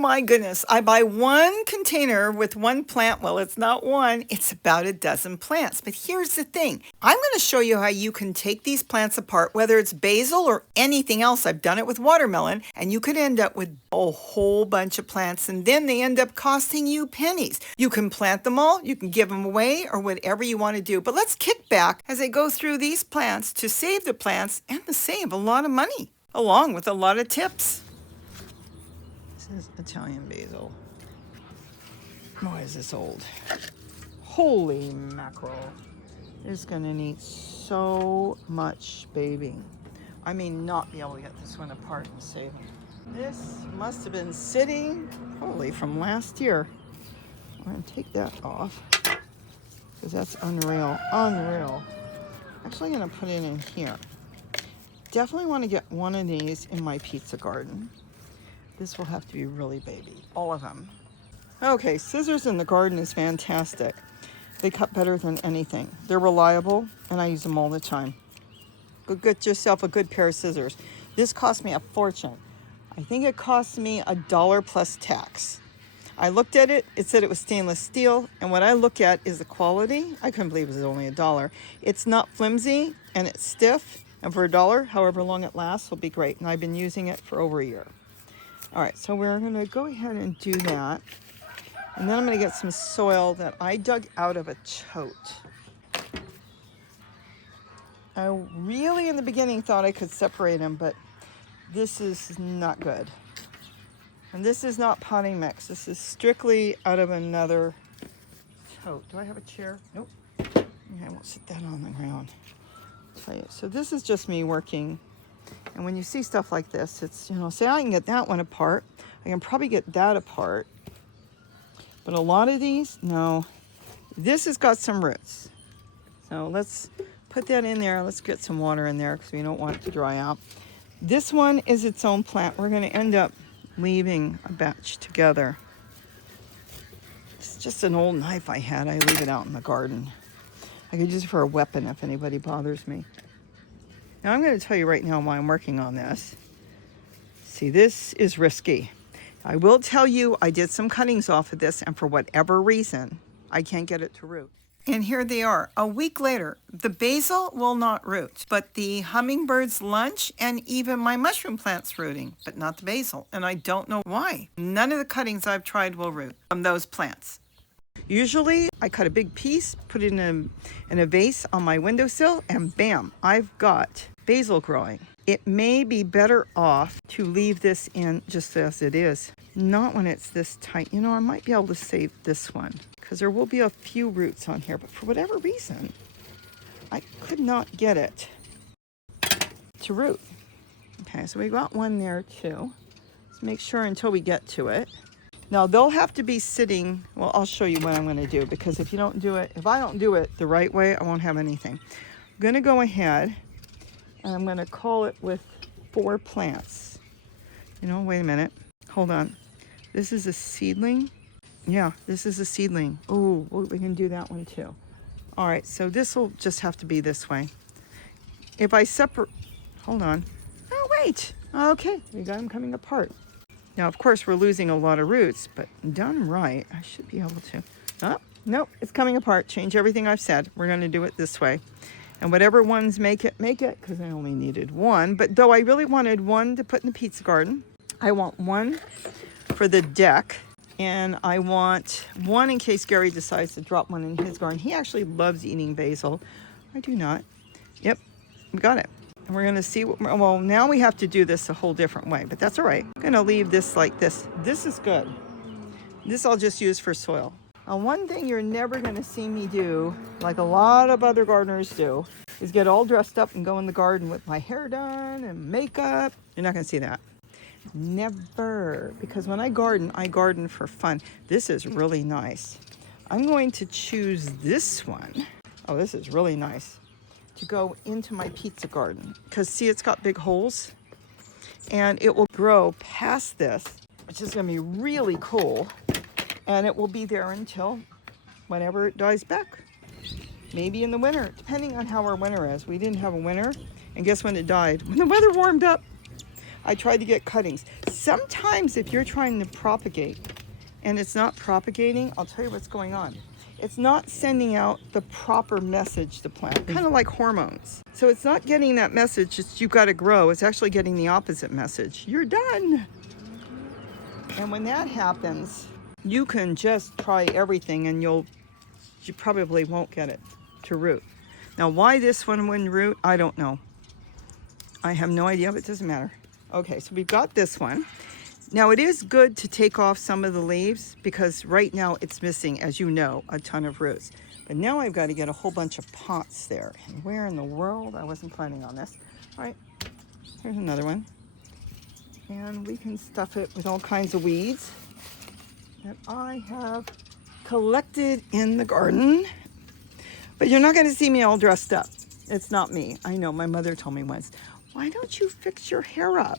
my goodness, I buy one container with one plant. Well, it's not one, it's about a dozen plants. But here's the thing. I'm going to show you how you can take these plants apart, whether it's basil or anything else. I've done it with watermelon, and you could end up with a whole bunch of plants, and then they end up costing you pennies. You can plant them all, you can give them away, or whatever you want to do. But let's kick back as I go through these plants to save the plants and to save a lot of money, along with a lot of tips. This is Italian basil. Why is this old? Holy mackerel. It's going to need so much babying. I may not be able to get this one apart and save it. This must have been sitting probably from last year. I'm going to take that off because that's unreal. Unreal. Actually, I'm going to put it in here. Definitely want to get one of these in my pizza garden. This will have to be really baby, all of them. Okay, scissors in the garden is fantastic. They cut better than anything. They're reliable, and I use them all the time. Go get yourself a good pair of scissors. This cost me a fortune. I think it cost me $1 plus tax. I looked at it, it said it was stainless steel, and what I look at is the quality. I couldn't believe it was only $1. It's not flimsy, and it's stiff, and for $1, however long it lasts, will be great. And I've been using it for over a year. All right, so we're going to go ahead and do that. And then I'm going to get some soil that I dug out of a tote. I really, in the beginning, thought I could separate them, but this is not good. And this is not potting mix. This is strictly out of another tote. Do I have a chair? Nope. Okay, I won't sit that on the ground. I'll tell you. So this is just me working. And when you see stuff like this, it's, say I can get that one apart. I can probably get that apart. But a lot of these, no. This has got some roots. So let's put that in there. Let's get some water in there because we don't want it to dry out. This one is its own plant. We're going to end up leaving a batch together. It's just an old knife I had. I leave it out in the garden. I could use it for a weapon if anybody bothers me. Now I'm going to tell you right now why I'm working on this. See, this is risky. I will tell you I did some cuttings off of this, and for whatever reason, I can't get it to root. And here they are. A week later, the basil will not root, but the hummingbird's lunch and even my mushroom plant's rooting, but not the basil. And I don't know why. None of the cuttings I've tried will root from those plants. Usually, I cut a big piece, put it in a vase on my windowsill, and bam, I've got basil growing. It may be better off to leave this in just as it is, not when it's this tight. I might be able to save this one because there will be a few roots on here, but for whatever reason, I could not get it to root. Okay, so we got one there too. Let's make sure until we get to it. Now they'll have to be sitting, well, I'll show you what I'm going to do, because if I don't do it the right way, I won't have anything. I'm going to go ahead and I'm going to call it with 4 plants. Wait a minute. Hold on. This is a seedling. Yeah, this is a seedling. Oh, we can do that one too. All right, so this will just have to be this way. If I separate, hold on. Oh, wait. Okay, we got them coming apart. Now, of course, we're losing a lot of roots, but done right, I should be able to. Oh, nope, it's coming apart. Change everything I've said. We're going to do it this way. And whatever ones make it, because I only needed one. But though I really wanted one to put in the pizza garden, I want one for the deck. And I want one in case Gary decides to drop one in his garden. He actually loves eating basil. I do not. Yep, we got it. And we're going to see well, now we have to do this a whole different way, but that's all right. I'm going to leave this like this. This is good. This I'll just use for soil. Now, one thing you're never going to see me do, like a lot of other gardeners do, is get all dressed up and go in the garden with my hair done and makeup. You're not going to see that. Never. Because when I garden for fun. This is really nice. I'm going to choose this one. Oh, this is really nice. To go into my pizza garden. Because see, it's got big holes. And it will grow past this, which is going to be really cool. And it will be there until whenever it dies back. Maybe in the winter, depending on how our winter is. We didn't have a winter. And guess when it died? When the weather warmed up. I tried to get cuttings. Sometimes if you're trying to propagate and it's not propagating, I'll tell you what's going on. It's not sending out the proper message to the plant, kind of like hormones. So it's not getting that message, it's you've got to grow. It's actually getting the opposite message. You're done. And when that happens, you can just try everything and you probably won't get it to root. Now, why this one wouldn't root, I don't know. I have no idea, but it doesn't matter. Okay, so we've got this one. Now, it is good to take off some of the leaves because right now it's missing, as you know, a ton of roots. But now I've got to get a whole bunch of pots there. And where in the world? I wasn't planning on this. All right, here's another one. And we can stuff it with all kinds of weeds that I have collected in the garden. But you're not going to see me all dressed up. It's not me. I know, my mother told me once, why don't you fix your hair up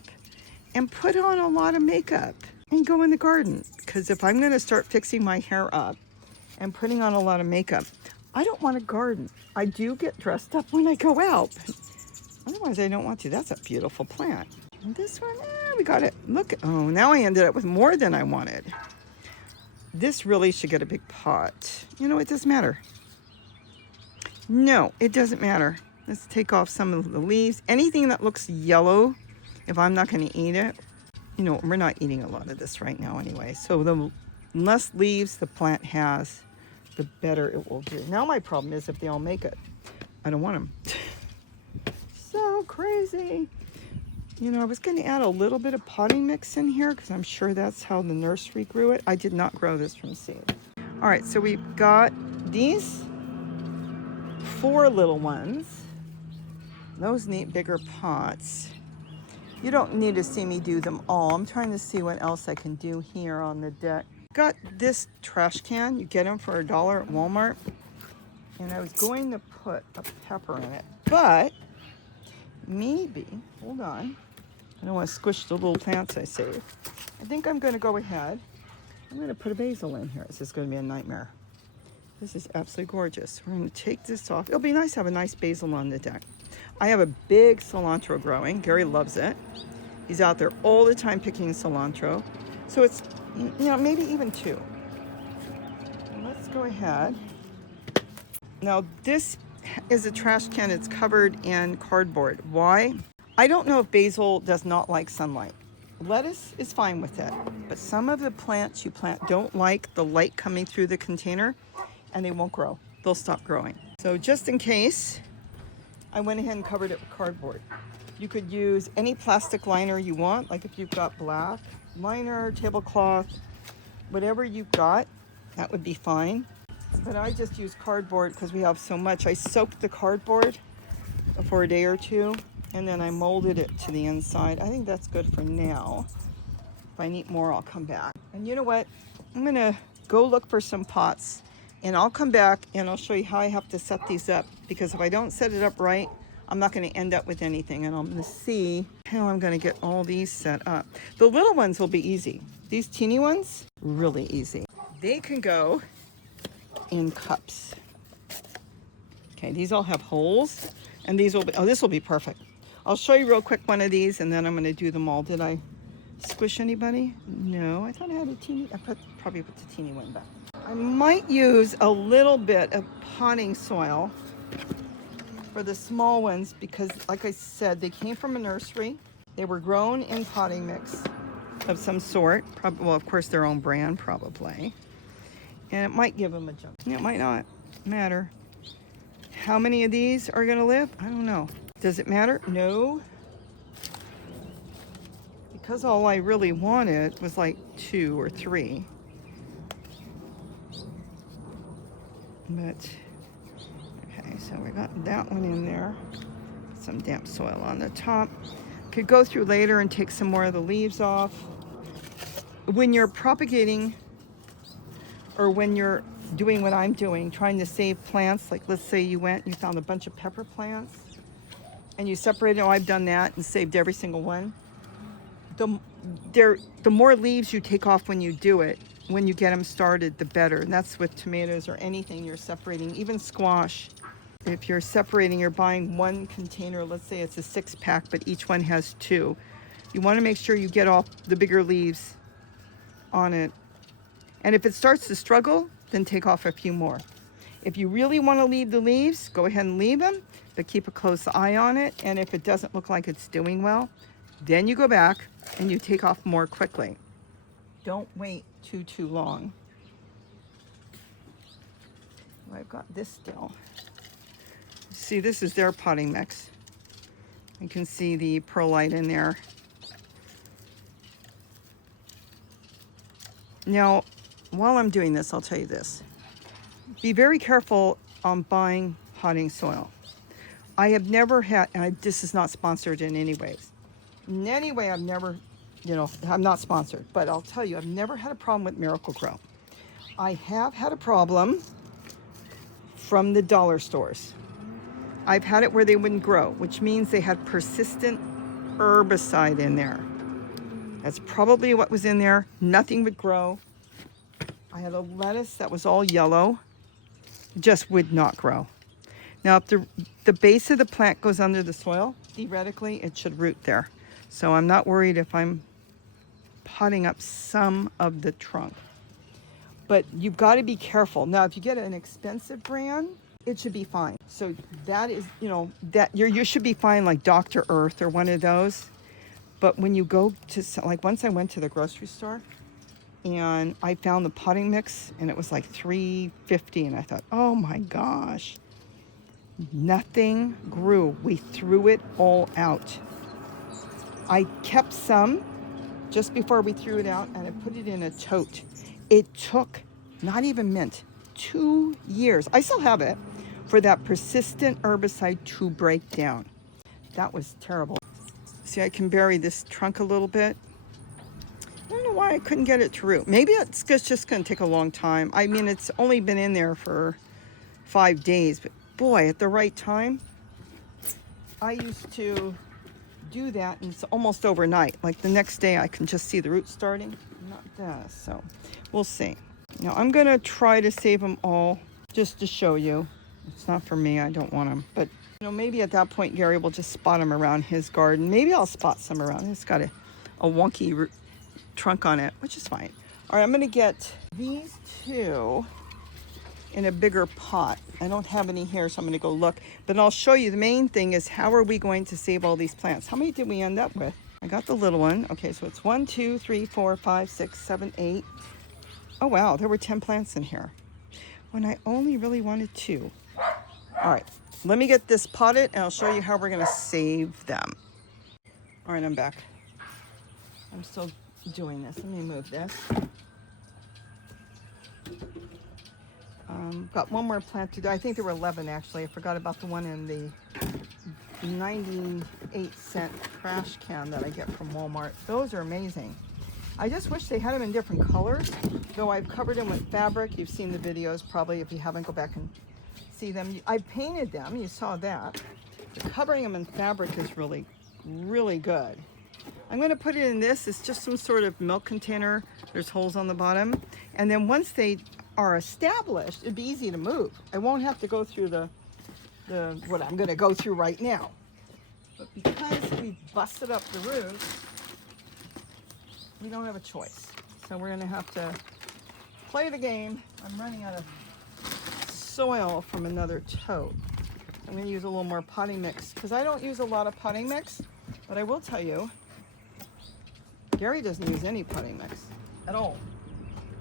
and put on a lot of makeup and go in the garden? Because if I'm going to start fixing my hair up and putting on a lot of makeup, I don't want to garden. I do get dressed up when I go out, but otherwise I don't want to. That's a beautiful plant. And this one, we got it. Look, oh, now I ended up with more than I wanted. This really should get a big pot. You know, it doesn't matter. No, it doesn't matter. Let's take off some of the leaves. Anything that looks yellow, if I'm not going to eat it, you know, we're not eating a lot of this right now anyway. So the less leaves the plant has, the better it will do. Now my problem is if they all make it. I don't want them. So crazy. You know, I was going to add a little bit of potting mix in here because I'm sure that's how the nursery grew it. I did not grow this from seed. All right, so we've got these 4 little ones. Those need bigger pots. You don't need to see me do them all. I'm trying to see what else I can do here on the deck. Got this trash can. You get them for $1 at Walmart. And I was going to put a pepper in it. But maybe, hold on. I don't want to squish the little plants I saved. I think I'm going to go ahead. I'm going to put a basil in here. This is going to be a nightmare. This is absolutely gorgeous. We're going to take this off. It'll be nice to have a nice basil on the deck. I have a big cilantro growing. Gary loves it. He's out there all the time picking cilantro. So it's, you know, maybe even 2. Let's go ahead. Now this is a trash can. It's covered in cardboard. Why? I don't know if basil does not like sunlight. Lettuce is fine with it, but some of the plants you plant don't like the light coming through the container and they won't grow. They'll stop growing. So just in case, I went ahead and covered it with cardboard. You could use any plastic liner you want, like if you've got black liner, tablecloth, whatever you've got, that would be fine. But I just use cardboard because we have so much. I soaked the cardboard for a day or 2, and then I molded it to the inside. I think that's good for now. If I need more, I'll come back. And you know what? I'm gonna go look for some pots, and I'll come back and I'll show you how I have to set these up, because if I don't set it up right, I'm not going to end up with anything, and I'm going to see how I'm going to get all these set up. The little ones will be easy. These teeny ones, really easy. They can go in cups. Okay, these all have holes, and these will be, oh, this will be perfect. I'll show you real quick one of these, and then I'm going to do them all. Did I squish anybody? No, I thought I had a teeny, probably put the teeny one back. I might use a little bit of potting soil for the small ones because, like I said, they came from a nursery. They were grown in potting mix of some sort. Well, of course, their own brand, probably. And it might give them a jump. It might not matter. How many of these are going to live? I don't know. Does it matter? No. Because all I really wanted was like 2 or 3. But, okay, so we got that one in there. Some damp soil on the top. Could go through later and take some more of the leaves off. When you're propagating, or when you're doing what I'm doing, trying to save plants, like let's say you went and you found a bunch of pepper plants and you separated, oh, I've done that and saved every single one. The more leaves you take off when you do it, when you get them started, the better. And that's with tomatoes or anything you're separating, even squash. If you're separating, you're buying one container, let's say it's a 6-pack, but each one has 2. You want to make sure you get off the bigger leaves on it. And if it starts to struggle, then take off a few more. If you really want to leave the leaves, go ahead and leave them, but keep a close eye on it. And if it doesn't look like it's doing well, then you go back and you take off more quickly. Don't wait too long. I've got this still. See, this is their potting mix. You can see the perlite in there. Now, while I'm doing this, I'll tell you this. Be very careful on buying potting soil. I have never had, this is not sponsored in any ways. In any way, I've never, I'm not sponsored, but I'll tell you, I've never had a problem with Miracle-Gro. I have had a problem from the dollar stores. I've had it where they wouldn't grow, which means they had persistent herbicide in there. That's probably what was in there. Nothing would grow. I had a lettuce that was all yellow. It just would not grow. Now, if the base of the plant goes under the soil, theoretically, it should root there. So I'm not worried if I'm potting up some of the trunk. But you've got to be careful. Now, if you get an expensive brand, it should be fine. So that is, that you should be fine, like Dr. Earth or one of those. But when you go to, like, once I went to the grocery store and I found the potting mix and it was like $3.50, and I thought, oh my gosh, nothing grew. We threw it all out. I kept some just before we threw it out, and I put it in a tote. It took, not even mint, 2 years. I still have it, for that persistent herbicide to break down. That was terrible. See, I can bury this trunk a little bit. I don't know why I couldn't get it to root. Maybe it's just going to take a long time. I mean, it's only been in there for 5 days, but boy, at the right time, I used to do that, and it's almost overnight. Like the next day, I can just see the roots starting. Not this, so we'll see. Now, I'm going to try to save them all just to show you. It's not for me. I don't want them, but maybe at that point, Gary will just spot them around his garden. Maybe I'll spot some around. It's got a wonky trunk on it, which is fine. All right, I'm going to get these two in a bigger pot. I don't have any here, so I'm going to go look. But I'll show you. The main thing is, how are we going to save all these plants? How many did we end up with? I got the little one. Okay, so it's 1, 2, 3, 4, 5, 6, 7, 8. Oh, wow, there were 10 plants in here when I only really wanted 2. All right, let me get this potted and I'll show you how we're gonna save them. All right, I'm back. I'm still doing this. Let me move this. Got one more plant to do. I think there were 11 actually. I forgot about the one in the 98-cent trash can that I get from Walmart. Those are amazing. I just wish they had them in different colors, though I've covered them with fabric. You've seen the videos probably. If you haven't, go back and see them. I painted them, you saw that. But covering them in fabric is really, really good. I'm going to put it in this. It's just some sort of milk container. There's holes on the bottom. And then once they are established, it'd be easy to move. I won't have to go through what I'm going to go through right now. But because we busted up the roots, we don't have a choice. So we're going to have to play the game. I'm running out of soil from another tote. I'm going to use a little more potting mix because I don't use a lot of potting mix, but I will tell you, Gary doesn't use any potting mix at all,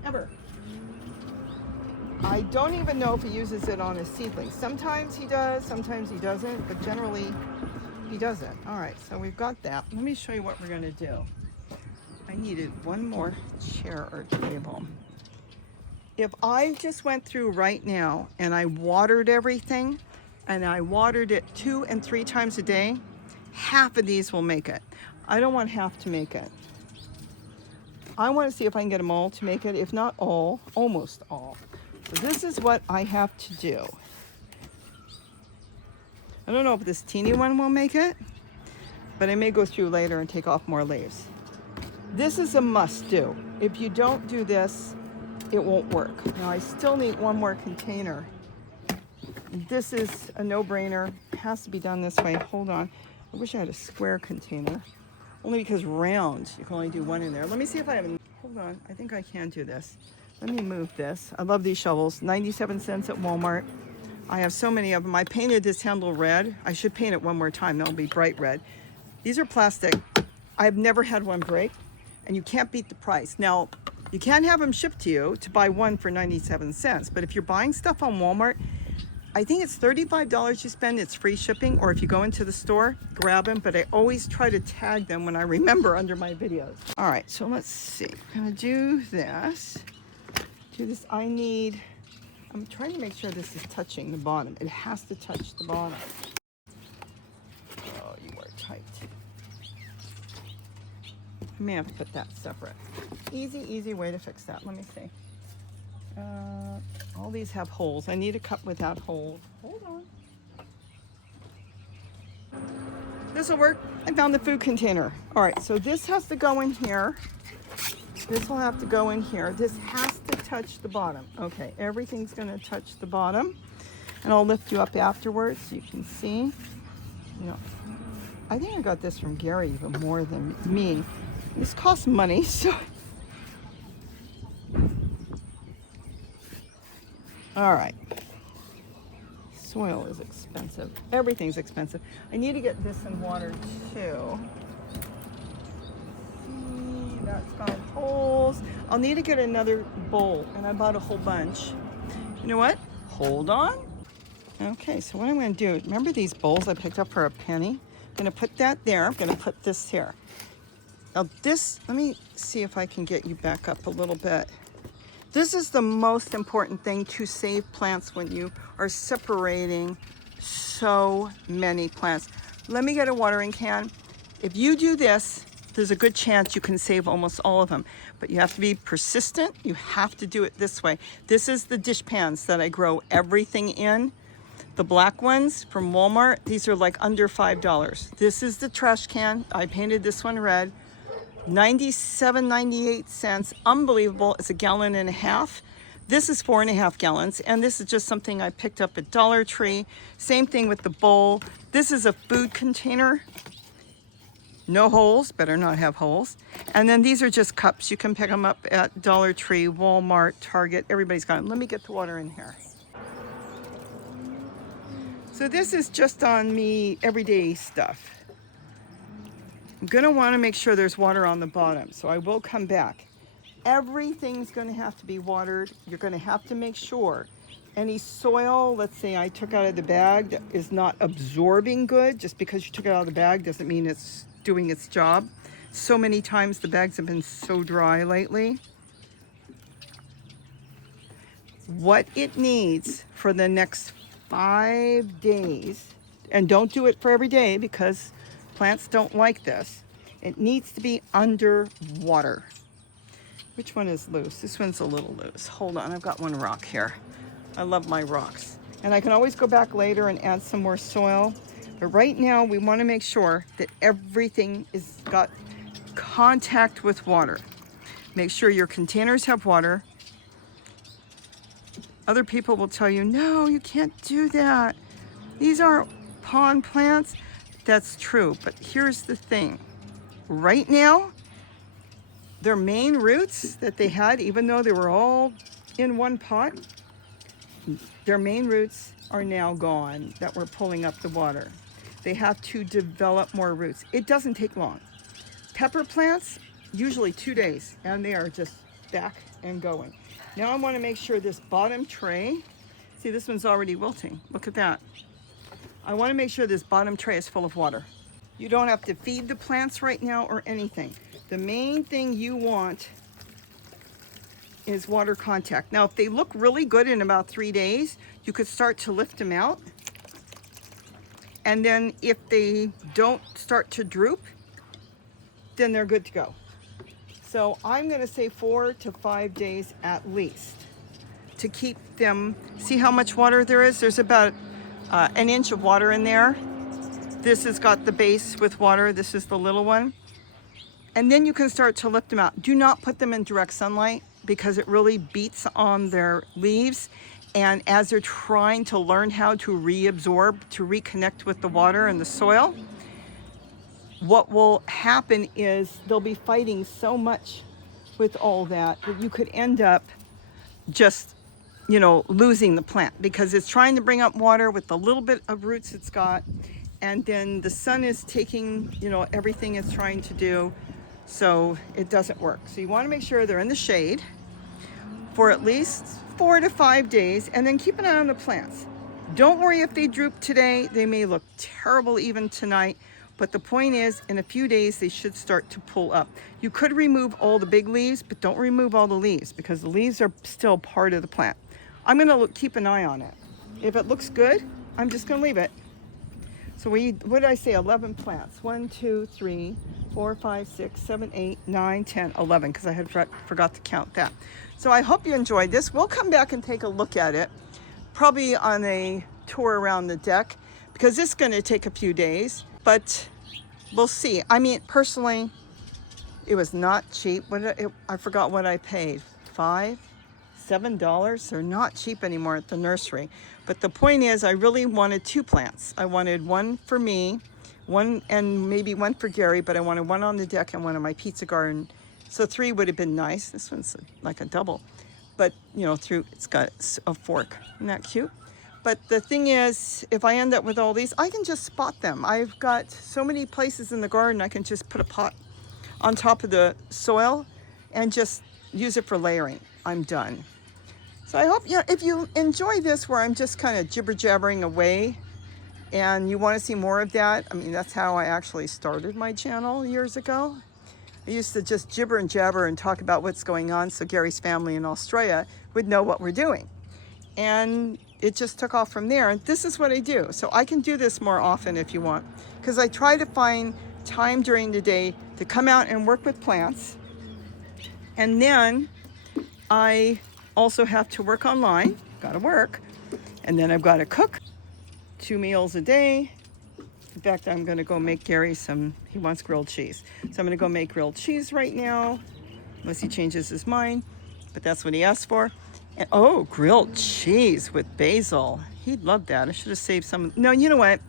ever. I don't even know if he uses it on his seedlings. Sometimes he does, sometimes he doesn't, but generally he doesn't. All right, so we've got that. Let me show you what we're going to do. I needed one more chair or table. If I just went through right now and I watered everything, and I watered it 2 and 3 times a day, half of these will make it. I don't want half to make it. I want to see if I can get them all to make it, if not all, almost all. So this is what I have to do. I don't know if this teeny one will make it, but I may go through later and take off more leaves. This is a must do. If you don't do this, it won't work. Now I still need one more container. This is a no-brainer. It has to be done this way. Hold on. I wish I had a square container. only because round, you can only do one in there. Let me see if I have, hold on, I think I can do this. Let me move this. I love these shovels, 97 cents at Walmart. I have so many of them. I painted this handle red. I should paint it one more time, that'll be bright red. These are plastic. I've never had one break, and you can't beat the price. Now, you can have them shipped to you to buy one for 97 cents, but if you're buying stuff on Walmart, I think it's $35 you spend, it's free shipping, or if you go into the store, grab them, but I always try to tag them when I remember under my videos. All right, so let's see. I'm gonna do this. I'm trying to make sure this is touching the bottom. It has to touch the bottom. Oh, you are tight. I may have to put that separate. Easy way to fix that. Let me see. All these have holes. I need a cup without holes. Hold on. This will work. I found the food container. All right, so this has to go in here. This will have to go in here. This has to touch the bottom. Okay, everything's gonna touch the bottom. And I'll lift you up afterwards so you can see. You know, I think I got this from Gary even more than me. This costs money, so. All right. Soil is expensive. Everything's expensive. I need to get this in water too. See, that's got holes. I'll need to get another bowl, and I bought a whole bunch. You know what? Hold on. Okay, so what I'm going to do, remember these bowls I picked up for a penny? I'm going to put that there. I'm going to put this here. Now this, let me see if I can get you back up a little bit. This is the most important thing to save plants when you are separating so many plants. Let me get a watering can. If you do this, there's a good chance you can save almost all of them, but you have to be persistent. You have to do it this way. This is the dish pans that I grow everything in. The black ones from Walmart, these are like under $5. This is the trash can. I painted this one red. 97.98 cents. Unbelievable. It's a gallon and a half. This is 4.5 gallons, and this is just something I picked up at Dollar Tree. Same thing with the bowl. This is a food container. No holes, better not have holes. And then these are just cups. You can pick them up at Dollar Tree, Walmart, Target. Everybody's got them. Let me get the water in here. So this is just on me everyday stuff. I'm gonna wanna make sure there's water on the bottom, so I will come back. Everything's gonna have to be watered. You're gonna have to make sure any soil, let's say I took out of the bag, that is not absorbing good. Just because you took it out of the bag doesn't mean it's doing its job. So many times the bags have been so dry lately. What it needs for the next 5 days, and don't do it for every day because plants don't like this. It needs to be under water. Which one is loose? This one's a little loose. Hold on, I've got one rock here. I love my rocks. And I can always go back later and add some more soil. But right now we want to make sure that everything is got contact with water. Make sure your containers have water. Other people will tell you, no, you can't do that. These are pond plants. That's true, but here's the thing. Right now, their main roots that they had, even though they were all in one pot, their main roots are now gone that were pulling up the water. They have to develop more roots. It doesn't take long. Pepper plants, usually 2 days, and they are just back and going. Now I want to make sure this bottom tray, see this one's already wilting. Look at that. I want to make sure this bottom tray is full of water. You don't have to feed the plants right now or anything. The main thing you want is water contact. Now, if they look really good in about 3 days, you could start to lift them out. And then if they don't start to droop, then they're good to go. So I'm going to say 4 to 5 days at least to keep them. See how much water there is? There's about an inch of water in there. This has got the base with water. This is the little one. And then you can start to lift them out. Do not put them in direct sunlight because it really beats on their leaves. And as they're trying to learn how to reabsorb, to reconnect with the water and the soil, what will happen is they'll be fighting so much with all that that you could end up just, you know, losing the plant because it's trying to bring up water with the little bit of roots it's got, and then the sun is taking, you know, everything it's trying to do, so it doesn't work. So you want to make sure they're in the shade for at least 4 to 5 days, and then keep an eye on the plants. Don't worry if they droop today. They may look terrible even tonight, but the point is, in a few days, they should start to pull up. You could remove all the big leaves, but don't remove all the leaves because the leaves are still part of the plant. I'm gonna keep an eye on it. If it looks good, I'm just gonna leave it. So what did I say, 11 plants? 1, 2, 3, 4, 5, 6, 7, 8, 9, 10, 11, because I had forgot to count that. So I hope you enjoyed this. We'll come back and take a look at it, probably on a tour around the deck, because it's gonna take a few days, but we'll see. I mean, personally, it was not cheap. I forgot what I paid, $5, $7. They're not cheap anymore at the nursery. But the point is, I really wanted 2 plants. I wanted one for me, one and maybe one for Gary, but I wanted one on the deck and one in my pizza garden. So 3 would have been nice. This one's like a double, but you know, it's got a fork. Isn't that cute? But the thing is, if I end up with all these, I can just spot them. I've got so many places in the garden I can just put a pot on top of the soil and just use it for layering. I'm done. So I hope, you know, if you enjoy this where I'm just kind of jibber-jabbering away and you want to see more of that, I mean, that's how I actually started my channel years ago. I used to just jibber and jabber and talk about what's going on so Gary's family in Australia would know what we're doing. And it just took off from there. And this is what I do. So I can do this more often if you want, because I try to find time during the day to come out and work with plants. And then I also have to work online, gotta work. And then I've got to cook 2 meals a day. In fact, I'm gonna go make Gary he wants grilled cheese. So I'm gonna go make grilled cheese right now, unless he changes his mind, but that's what he asked for. And, oh, grilled cheese with basil. He'd love that. I should have saved some. No, you know what?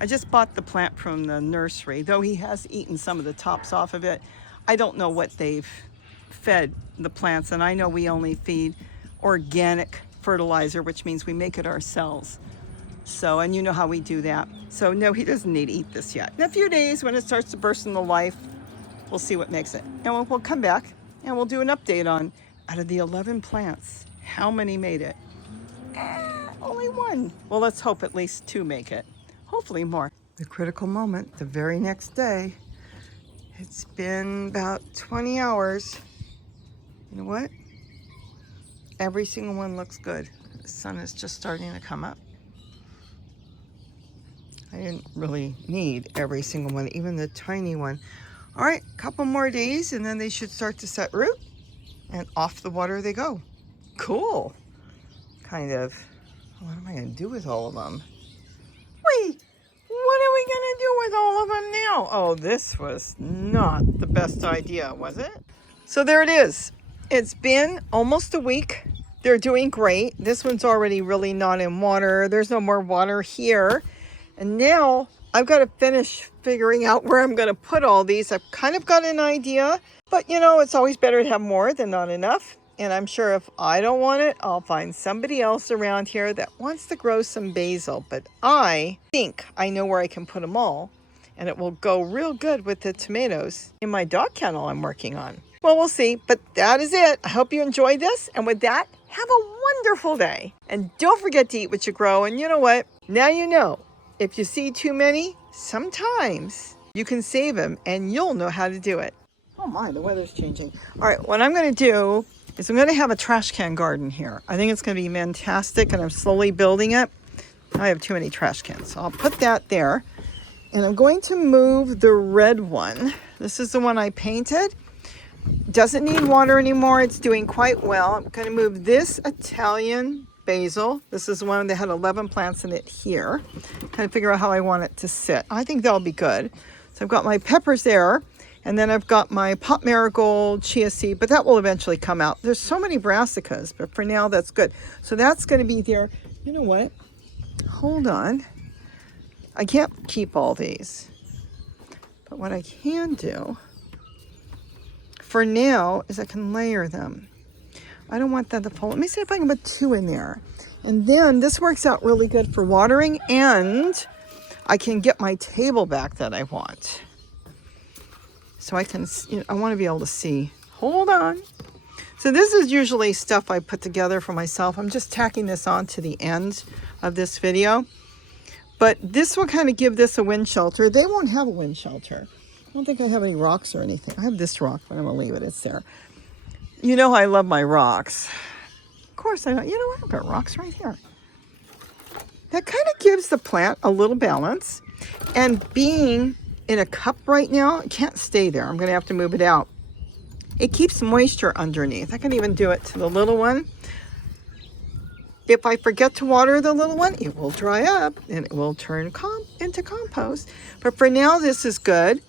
I just bought the plant from the nursery, though he has eaten some of the tops off of it. I don't know what they've fed the plants, and I know we only feed organic fertilizer, which means we make it ourselves. So, and you know how we do that. So no, he doesn't need to eat this yet. In a few days, when it starts to burst into life, we'll see what makes it. And we'll come back and we'll do an update on, out of the 11 plants, how many made it? Only 1. Well, let's hope at least 2 make it. Hopefully more. The critical moment, the very next day. It's been about 20 hours. You know what? Every single one looks good. The sun is just starting to come up. I didn't really need every single one, even the tiny one. All right, a couple more days and then they should start to set root and off the water they go. Cool. Kind of. What am I gonna do with all of them? Wait, what are we gonna do with all of them now? Oh, this was not the best idea, was it? So there it is. It's been almost a week. They're doing great. This one's already really not in water. There's no more water here. And now I've got to finish figuring out where I'm going to put all these. I've kind of got an idea, but you know, it's always better to have more than not enough. And I'm sure if I don't want it, I'll find somebody else around here that wants to grow some basil. But I think I know where I can put them all, and it will go real good with the tomatoes in my dog kennel I'm working on. Well, we'll see, but that is it. I hope you enjoyed this. And with that, have a wonderful day. And don't forget to eat what you grow. And you know what? Now you know. If you see too many, sometimes you can save them and you'll know how to do it. Oh my, the weather's changing. All right, what I'm going to do is I'm going to have a trash can garden here. I think it's going to be fantastic, and I'm slowly building it. I have too many trash cans, so I'll put that there. And I'm going to move the red one. This is the one I painted. Doesn't need water anymore. It's doing quite well. I'm going to move this Italian basil. This is one that had 11 plants in it here. Kind of figure out how I want it to sit. I think that'll be good. So I've got my peppers there, and then I've got my pot marigold, chia seed, but that will eventually come out. There's so many brassicas, but for now that's good. So that's going to be there. You know what? Hold on. I can't keep all these. But what I can do for now is I can layer them. I don't want that to fall. Let me see if I can put 2 in there. And then this works out really good for watering, and I can get my table back that I want. So I can, I want to be able to see. Hold on. So this is usually stuff I put together for myself. I'm just tacking this on to the end of this video. But this will kind of give this a wind shelter. They won't have a wind shelter. I don't think I have any rocks or anything. I have this rock, but I'm going to leave it. It's there. You know I love my rocks. Of course I don't. You know what? I've got rocks right here. That kind of gives the plant a little balance. And being in a cup right now, it can't stay there. I'm going to have to move it out. It keeps moisture underneath. I can even do it to the little one. If I forget to water the little one, it will dry up and it will turn into compost. But for now, this is good.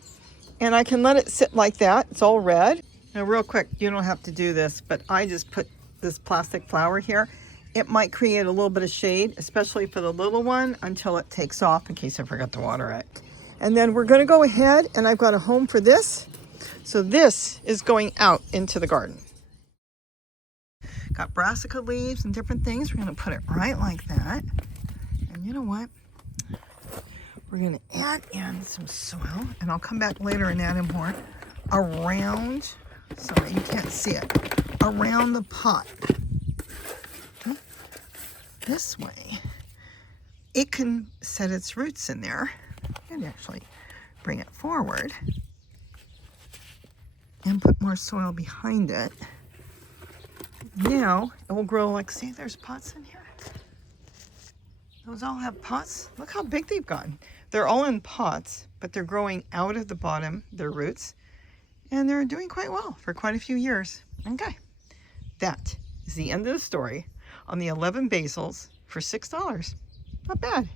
And I can let it sit like that. It's all red. Now, real quick, you don't have to do this, but I just put this plastic flower here. It might create a little bit of shade, especially for the little one, until it takes off in case I forgot to water it. And then we're going to go ahead, and I've got a home for this. So this is going out into the garden. Got brassica leaves and different things. We're going to put it right like that. And you know what? We're going to add in some soil, and I'll come back later and add in more around, so that you can't see it, around the pot. Okay. This way, it can set its roots in there and actually bring it forward and put more soil behind it. Now it will grow like, see, there's pots in here. Those all have pots. Look how big they've gotten. They're all in pots, but they're growing out of the bottom, their roots, and they're doing quite well for quite a few years. Okay, that is the end of the story on the 11 basils for $6. Not bad.